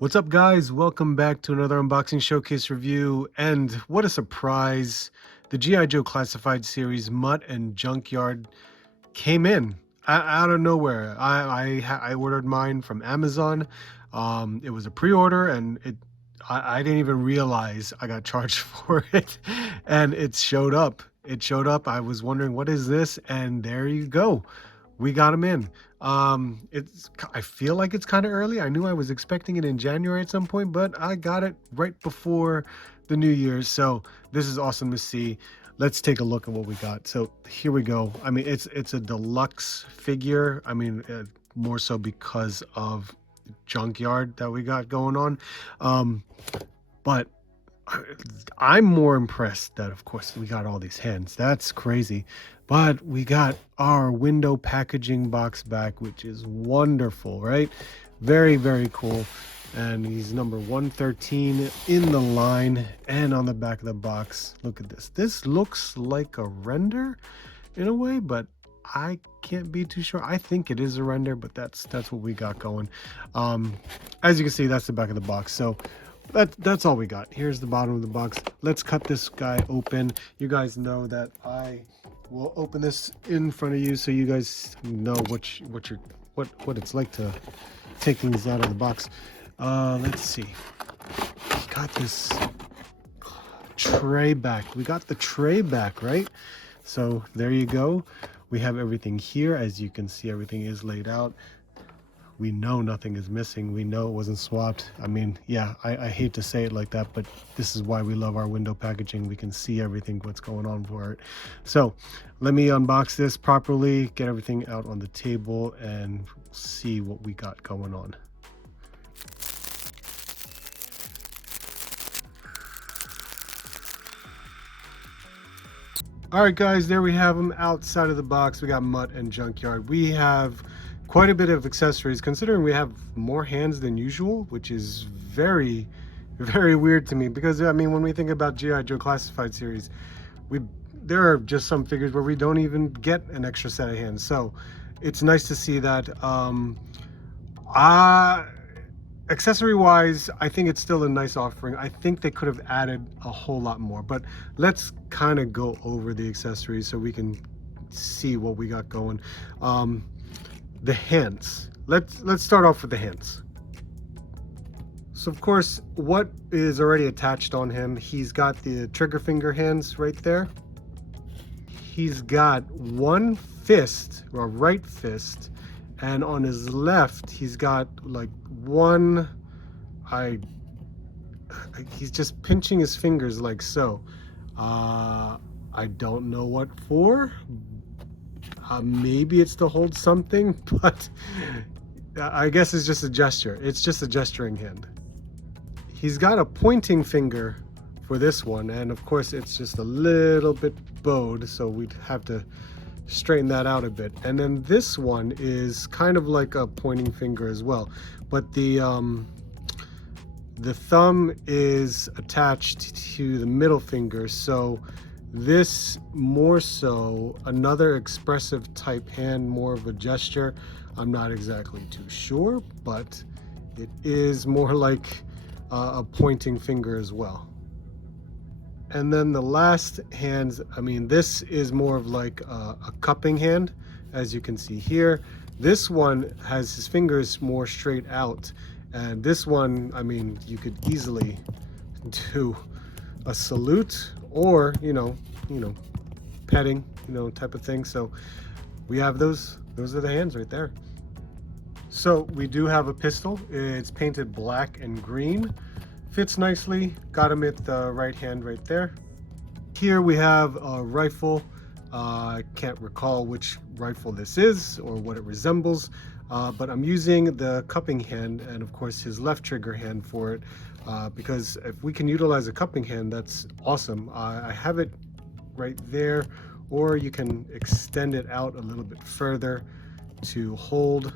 What's up, guys? Welcome back to another unboxing showcase review. And what a surprise! The G.I. Joe Classified series Mutt and Junkyard came in out of nowhere. I ordered mine from Amazon. It was a pre-order, and I didn't even realize I got charged for it, and it showed up. It showed up. I was wondering, what is this? And there you go. We got them in. I feel like it's kind of early. I knew I was expecting it in January at some point, but I got it right before the New Year's. So this is awesome to see. Let's take a look at what we got. So here we go. I mean, it's a deluxe figure. I mean, more so because of Junkyard that we got going on. But I'm more impressed that, of course, we got all these hands. That's crazy. But we got our window packaging box back, which is wonderful, right? Very, very cool. And he's number 113 in the line. And on the back of the box, look at this. This looks like a render in a way, but I can't be too sure. I think it is a render, but that's what we got going. As you can see, that's the back of the box. So that's all we got. Here's the bottom of the box. Let's cut this guy open. You guys know that I will open this in front of you so you guys know what it's like to take things out of the box. Let's see. We got this tray back. We got the tray back, right? So there you go. We have everything here. As you can see, everything is laid out. We know nothing is missing. We know it wasn't swapped. I mean, yeah, I hate to say it like that, but this is why we love our window packaging. We can see everything, what's going on for it. So let me unbox this properly, get everything out on the table, and see what we got going on. All right, guys, there we have them outside of the box. We got Mutt and Junkyard. We have quite a bit of accessories, considering we have more hands than usual, which is very, very weird to me, because I mean, when we think about G.I. Joe Classified series, there are just some figures where we don't even get an extra set of hands. So it's nice to see that. Accessory wise, I think it's still a nice offering. I think they could have added a whole lot more, but let's kind of go over the accessories so we can see what we got going. The hands. Let's start off with the hands. So of course, what is already attached on him, he's got the trigger finger hands right there. He's got one fist, or right fist, and on his left he's got like one, he's just pinching his fingers like so. I don't know what for. Maybe it's to hold something, but I guess it's just a gesture. It's just a gesturing hand. He's got a pointing finger for this one, and of course it's just a little bit bowed, so we'd have to straighten that out a bit. And then this one is kind of like a pointing finger as well, but the thumb is attached to the middle finger, so this more so another expressive type hand, more of a gesture. I'm not exactly too sure, but it is more like a pointing finger as well. And then the last hands, I mean, this is more of like a cupping hand, as you can see here. This one has his fingers more straight out, and this one, I mean, you could easily do a salute, or you know, petting, type of thing. So we have those are the hands right there. So we do have a pistol. It's painted black and green, fits nicely. Got him at the right hand right there. Here we have a rifle. I can't recall which rifle this is or what it resembles, but I'm using the cupping hand and of course his left trigger hand for it, because if we can utilize a cupping hand, that's awesome. I have it right there, or you can extend it out a little bit further to hold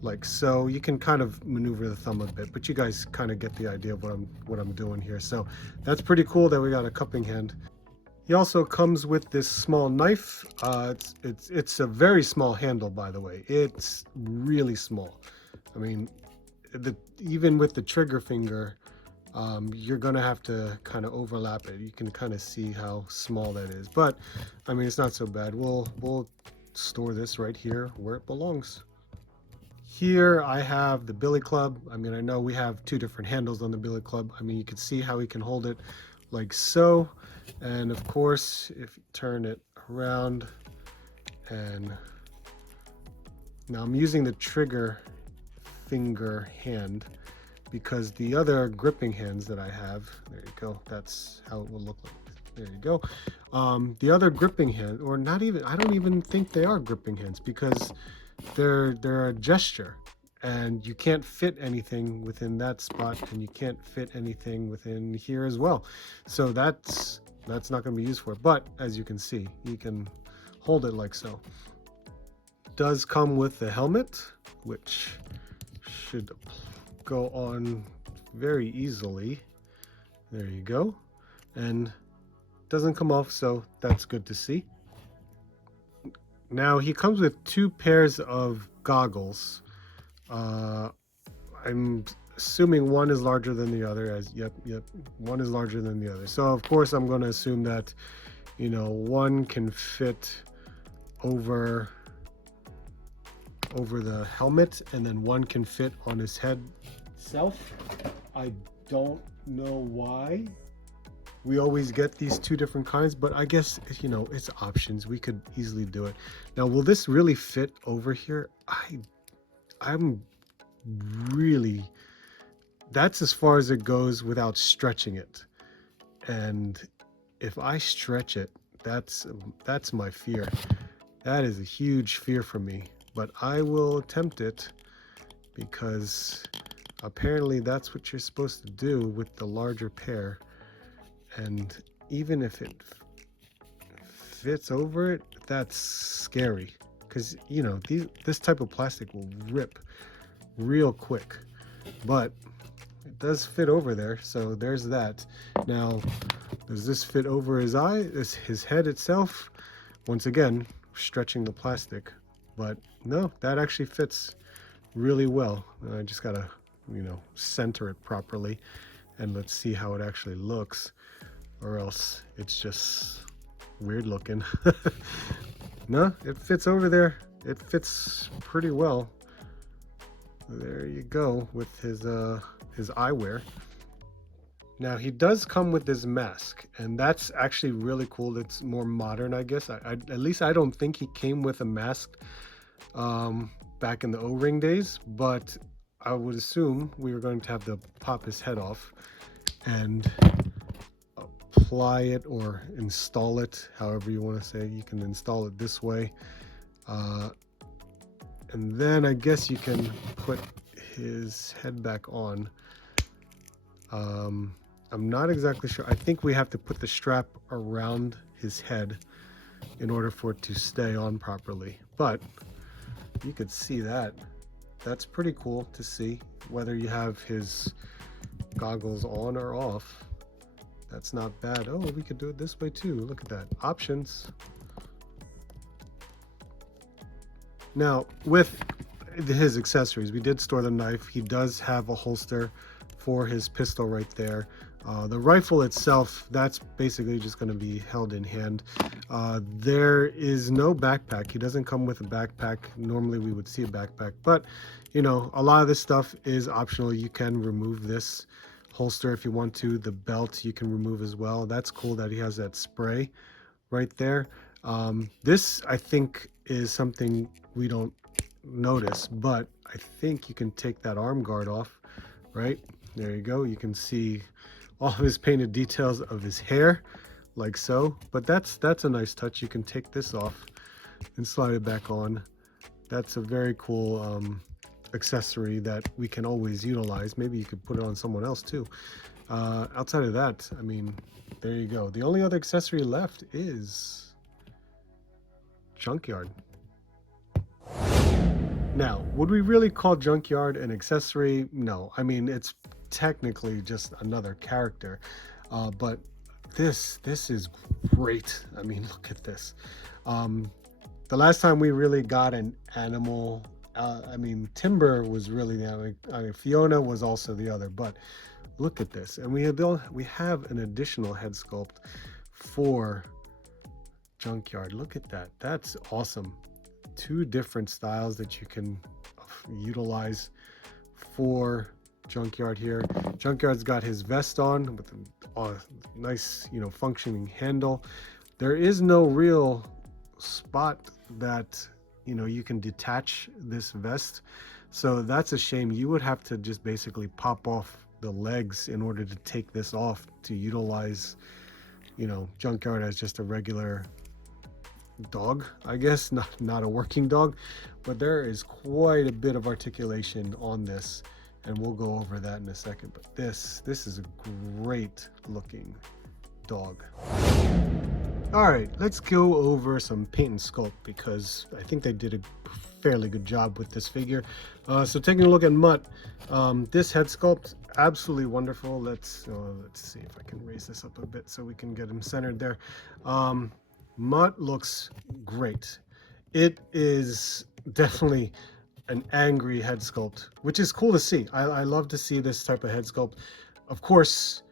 like so. You can kind of maneuver the thumb a bit, but you guys kind of get the idea of what I'm doing here. So that's pretty cool that we got a cupping hand. He also comes with this small knife. It's a very small handle, by the way. It's really small. I mean, even with the trigger finger, you're gonna have to kind of overlap it. You can kind of see how small that is, but I mean, it's not so bad. We'll store this right here where it belongs. Here I have the Billy Club. I mean, I know we have two different handles on the Billy Club. I mean, you can see how we can hold it like so. And of course, if you turn it around, and now I'm using the trigger finger hand because the other gripping hands that I have, there you go, that's how it will look like. There you go. The other gripping hand, or not even, I don't even think they are gripping hands because they're a gesture, and you can't fit anything within that spot, and you can't fit anything within here as well. So that's not going to be used for it. But as you can see, you can hold it like so. It does come with the helmet, which should go on very easily. There you go. And doesn't come off, so that's good to see. Now he comes with two pairs of goggles. I'm assuming one is larger than the other, as yep, one is larger than the other. So of course I'm going to assume that, you know, one can fit over the helmet, and then one can fit on his head itself. I don't know why we always get these two different kinds, but I guess, you know, it's options. We could easily do it. Now, will this really fit over here? I'm really, that's as far as it goes without stretching it. And if I stretch it, that's my fear. That is a huge fear for me, but I will attempt it because apparently that's what you're supposed to do with the larger pair. And even if it fits over it, that's scary because, you know, this type of plastic will rip real quick, but it does fit over there, so there's that. Now, does this fit over his eye, his head itself? Once again, stretching the plastic, but no, that actually fits really well. I just gotta, you know, center it properly, and let's see how it actually looks, or else it's just weird looking. No, it fits over there. It fits pretty well. There you go with his eyewear. Now he does come with this mask, and that's actually really cool. It's more modern, I guess. At least I don't think he came with a mask back in the O-ring days, but I would assume we were going to have to pop his head off and apply it or install it, however you want to say. You can install it this way, and then I guess you can put his head back on. I'm not exactly sure. I think we have to put the strap around his head in order for it to stay on properly, but you could see that. That's pretty cool to see, whether you have his goggles on or off. That's not bad. Oh, we could do it this way too. Look at that. Options. Now, with his accessories, we did store the knife. He does have a holster for his pistol right there. The rifle itself, that's basically just going to be held in hand. There is no backpack. He doesn't come with a backpack. Normally we would see a backpack, but you know, a lot of this stuff is optional. You can remove this holster if you want to. The belt you can remove as well. That's cool that he has that spray right there. This, I think, is something we don't notice, but I think you can take that arm guard off, right? There you go. You can see all of his painted details of his hair, like so. But that's a nice touch. You can take this off and slide it back on. That's a very cool accessory that we can always utilize. Maybe you could put it on someone else too. Outside of that, I mean, there you go. The only other accessory left is Junkyard. Now, would we really call Junkyard an accessory? No. I mean, it's technically just another character, but this is great. I mean, look at this. The last time we really got an animal I mean, Timber was really the other. I mean, Fiona was also the other. But look at this, and we have an additional head sculpt for Junkyard. Look at that. That's awesome. Two different styles that you can utilize for Junkyard here. Junkyard's got his vest on with a nice, you know, functioning handle. There is no real spot that, you know, you can detach this vest, so that's a shame. You would have to just basically pop off the legs in order to take this off to utilize, you know, Junkyard as just a regular dog, I guess, not a working dog. But there is quite a bit of articulation on this, and we'll go over that in a second. But this is a great looking dog. All right, let's go over some paint and sculpt, because I think they did a fairly good job with this figure. So taking a look at Mutt, this head sculpt, absolutely wonderful. Let's see if I can raise this up a bit so we can get him centered there. Mutt looks great. It is definitely an angry head sculpt, which is cool to see. I love to see this type of head sculpt. Of course,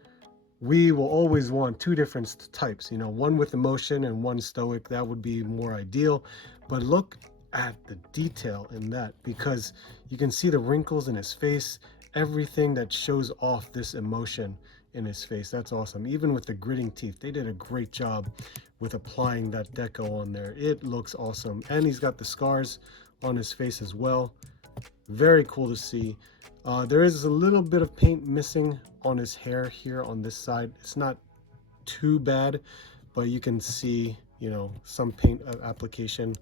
we will always want two different types, you know, one with emotion and one stoic. That would be more ideal. But look at the detail in that, because you can see the wrinkles in his face, everything that shows off this emotion in his face. That's awesome. Even with the gritting teeth, they did a great job with applying that deco on there. It looks awesome. And he's got the scars on his face as well. Very cool to see. There is a little bit of paint missing on his hair here on this side. It's not too bad, but you can see, you know, some paint application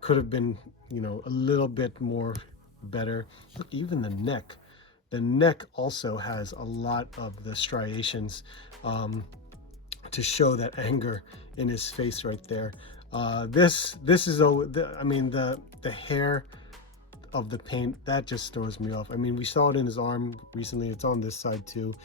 could have been, you know, a little bit more better. Look, even the neck. The neck also has a lot of the striations to show that anger in his face right there. This is I mean, the hair of the paint, that just throws me off. I mean, we saw it in his arm recently. It's on this side too.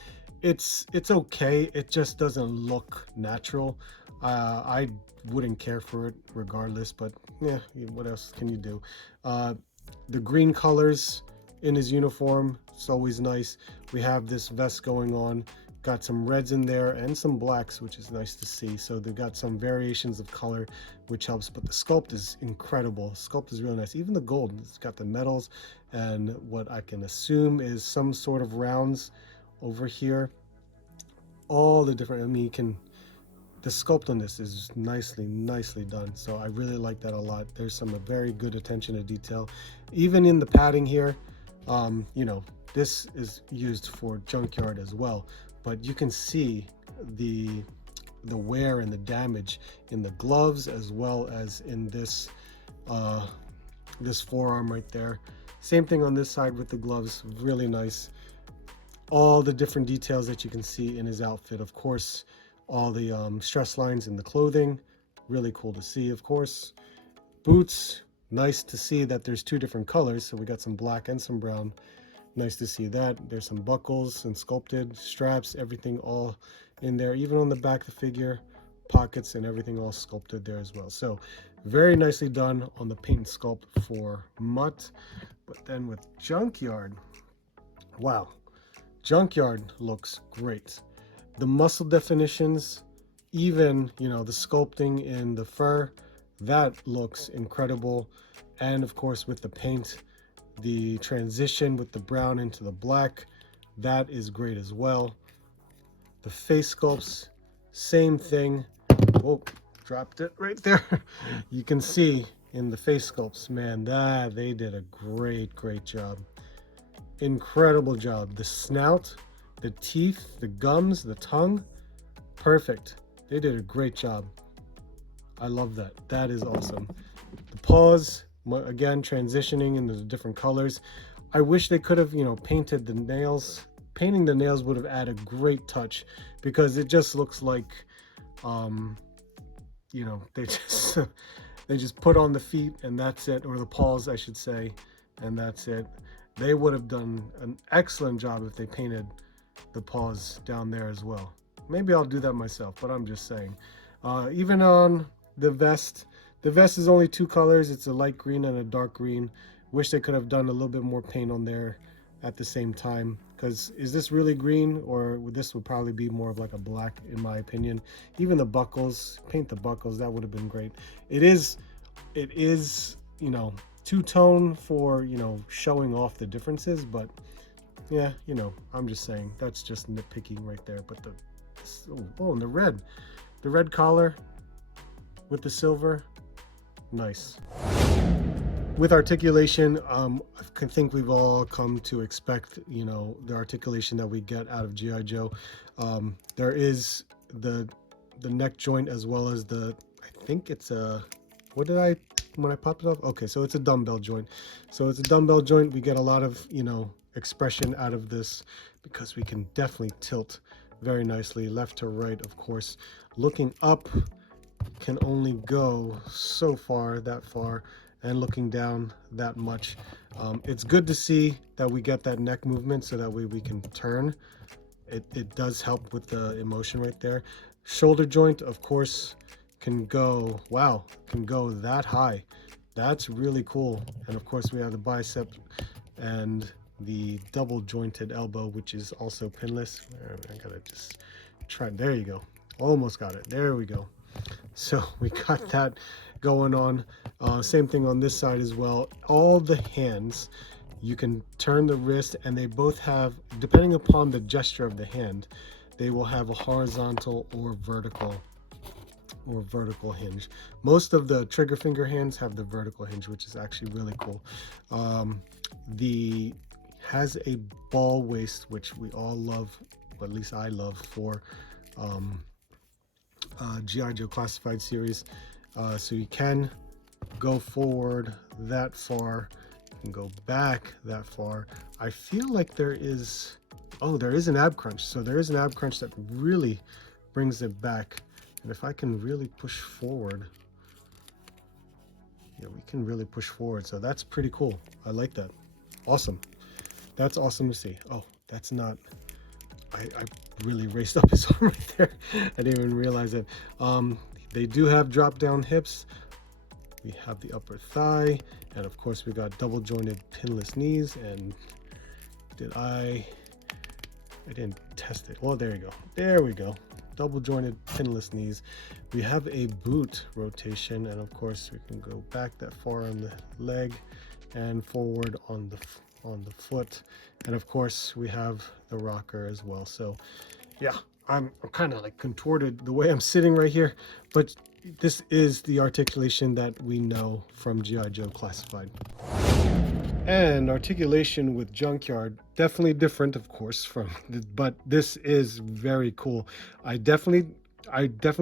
It's okay. It just doesn't look natural. I wouldn't care for it regardless, but yeah, what else can you do? The green colors in his uniform, it's always nice. We have this vest going on, got some reds in there and some blacks, which is nice to see. So they've got some variations of color, which helps, but the sculpt is incredible. Sculpt is really nice. Even the gold, it's got the metals and what I can assume is some sort of rounds over here. All the different, I mean, the sculpt on this is nicely done. So I really like that a lot. There's some very good attention to detail. Even in the padding here, you know, this is used for Junkyard as well, but you can see the wear and the damage in the gloves as well as in this this forearm right there. Same thing on this side with the gloves. Really nice. All the different details that you can see in his outfit. Of course, all the stress lines in the clothing, really cool to see. Of course, boots, nice to see that there's two different colors, so we got some black and some brown. Nice to see that. There's some buckles and sculpted straps, everything all in there. Even on the back of the figure, pockets and everything all sculpted there as well. So very nicely done on the paint and sculpt for Mutt. But then with Junkyard, wow, Junkyard looks great. The muscle definitions, even, you know, the sculpting in the fur, that looks incredible. And of course with the paint, the transition with the brown into the black, that is great as well. The face sculpts, same thing. Oh, dropped it right there. You can see in the face sculpts, man, that they did a great job. Incredible job. The snout, the teeth, the gums, the tongue, perfect. They did a great job. I love that. That is awesome. The paws, again, transitioning into the different colors. I wish they could have, you know, painted the nails. Painting the nails would have added a great touch, because it just looks like, you know, they just put on the feet and that's it, or the paws, I should say, and that's it. They would have done an excellent job if they painted the paws down there as well. Maybe I'll do that myself, but I'm just saying. Even on the vest is only two colors. It's a light green and a dark green, Wish they could have done a little bit more paint on there at the same time, because is this really green, or this would probably be more of like a black in my opinion. Even the buckles, paint the buckles, that would have been great. It is, you know, two-tone for, you know, showing off the differences, but yeah, you know, I'm just saying, that's just nitpicking right there. But the, oh, and the red collar with the silver, nice. With articulation, I think we've all come to expect, you know, the articulation that we get out of G.I. Joe. There is the neck joint, as well as the, I think it's a, what did I, when I popped it off? Okay, so it's a dumbbell joint. So it's a dumbbell joint. We get a lot of, you know, expression out of this, because we can definitely tilt very nicely left to right. Of course, looking up can only go so far, that far, and looking down that much. It's good to see that we get that neck movement, so that way we can turn. It does help with the emotion right there. Shoulder joint, of course, can go, wow, can go that high. That's really cool. And of course we have the bicep and the double jointed elbow, which is also pinless. I gotta just try, there you go, almost got it, there we go. So we got that going on. Same thing on this side as well. All the hands, you can turn the wrist, and they both have, depending upon the gesture of the hand, they will have a horizontal or vertical hinge. Most of the trigger finger hands have the vertical hinge, which is actually really cool. The has a ball waist, which we all love, or at least I love, for G.I. Joe Classified series. So you can go forward that far, you can go back that far. I feel like there is, oh, there is an ab crunch. So there is an ab crunch that really brings it back. And if I can really push forward, yeah, we can really push forward. So that's pretty cool. I like that. Awesome. That's awesome to see. Oh, that's not, I really raised up his arm right there. I didn't even realize it. They do have drop down hips. We have the upper thigh, and of course we got double jointed pinless knees. And I didn't test it. Well, there you go. There we go. Double jointed pinless knees. We have a boot rotation, and of course we can go back that far on the leg and forward on the foot. And of course we have the rocker as well. So yeah, I'm kind of like contorted the way I'm sitting right here, but this is the articulation that we know from G.I. Joe Classified. And articulation with Junkyard, definitely different, of course, from, but this is very cool. I definitely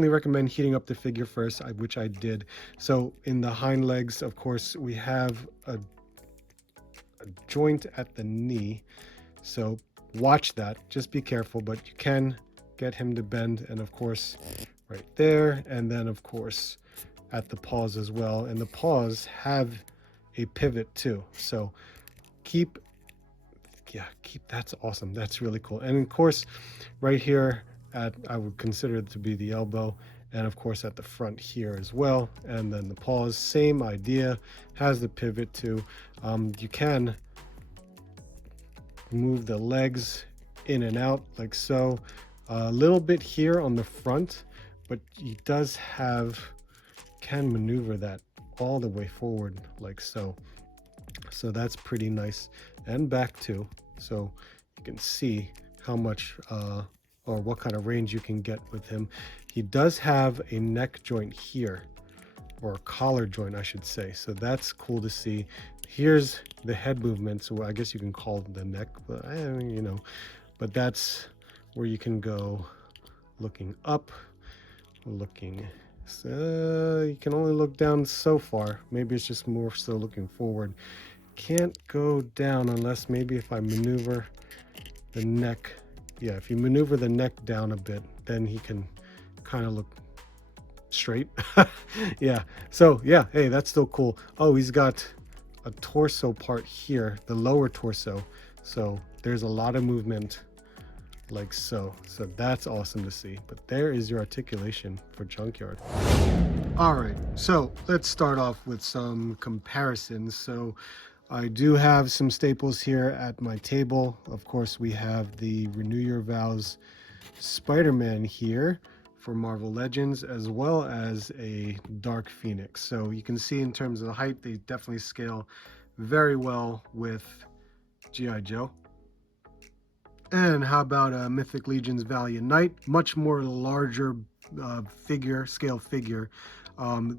recommend heating up the figure first, which I did. So in the hind legs, of course, we have a joint at the knee. So watch that, just be careful, but you can get him to bend. And of course, right there. And then of course, at the paws as well. And the paws have a pivot too. So keep, that's awesome. That's really cool. And of course, right here at, I would consider it to be the elbow, and of course at the front here as well. And then the paws, same idea, has the pivot too. You can move the legs in and out like so. A little bit here on the front, but he does have, can maneuver that all the way forward like so. So that's pretty nice. And back too. So you can see how much or what kind of range you can get with him. He does have a neck joint here, or a collar joint, I should say. So that's cool to see. Here's the head movement. So I guess you can call it the neck, but you know, but that's where you can go looking up, looking, so you can only look down so far. Maybe it's just more so looking forward. Can't go down unless maybe if I maneuver the neck. Yeah, if you maneuver the neck down a bit, then he can kind of look straight. Yeah, so yeah, hey, that's still cool. Oh, he's got a torso part here, the lower torso. So there's a lot of movement like so. So that's awesome to see. But there is your articulation for Junkyard. All right, so let's start off with some comparisons. So I do have some staples here at my table. Of course, we have the Renew Your Vows Spider-Man here for Marvel Legends, as well as a Dark Phoenix. So you can see in terms of the height, they definitely scale very well with G.I. Joe. And how about Mythic Legion's Valiant Knight? Much more larger scale figure.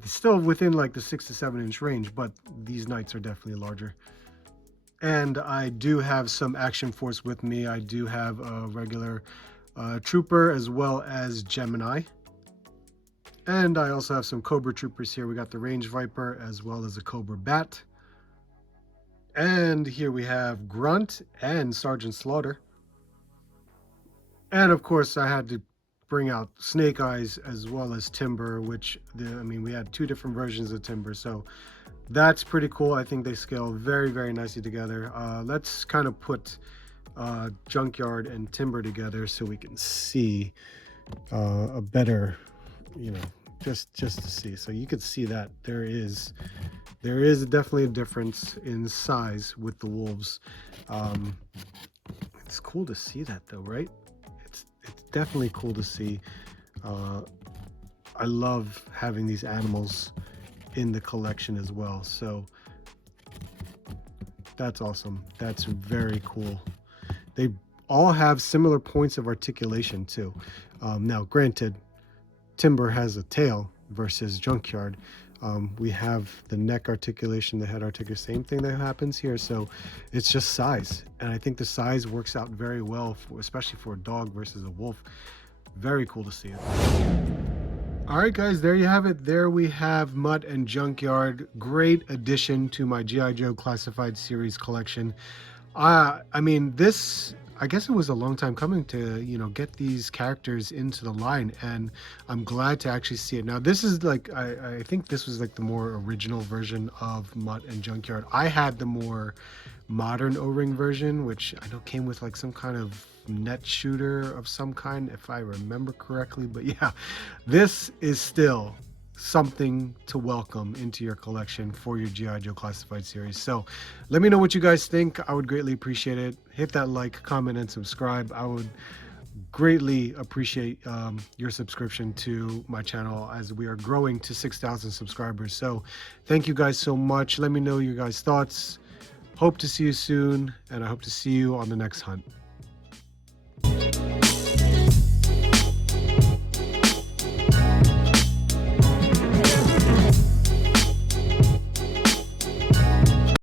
Still within like the 6 to 7 inch range, but these knights are definitely larger. And I do have some Action Force with me. I do have a regular Trooper as well as Gemini. And I also have some Cobra Troopers here. We got the Range Viper as well as a Cobra Bat. And here we have Grunt and Sergeant Slaughter. And of course, I had to bring out Snake Eyes as well as Timber, which, we had two different versions of Timber. So that's pretty cool. I think they scale very, very nicely together. Let's kind of put Junkyard and Timber together so we can see a better, just to see. So you can see that there is definitely a difference in size with the wolves. It's cool to see that though, right? It's definitely cool to see. I love having these animals in the collection as well, so that's awesome. That's very cool. They all have similar points of articulation too. Now granted, Timber has a tail versus Junkyard. We have the neck articulation, the head articulation, same thing that happens here. So it's just size, and I think the size works out very well, especially for a dog versus a wolf. Very cool to see it. All right, guys, there you have it. There we have Mutt and Junkyard. Great addition to my G.I. Joe Classified Series collection. I guess it was a long time coming to, get these characters into the line, and I'm glad to actually see it. Now, this is like, I think this was like the more original version of Mutt and Junkyard. I had the more modern O-ring version, which I know came with like some kind of net shooter of some kind, if I remember correctly. But yeah, this is still something to welcome into your collection for your G.I. Joe Classified series. So let me know what you guys think. I would greatly appreciate it. Hit that like, comment, and subscribe. I would greatly appreciate your subscription to my channel as we are growing to 6,000 subscribers. So thank you guys so much. Let me know your guys' thoughts. Hope to see you soon, and I hope to see you on the next hunt.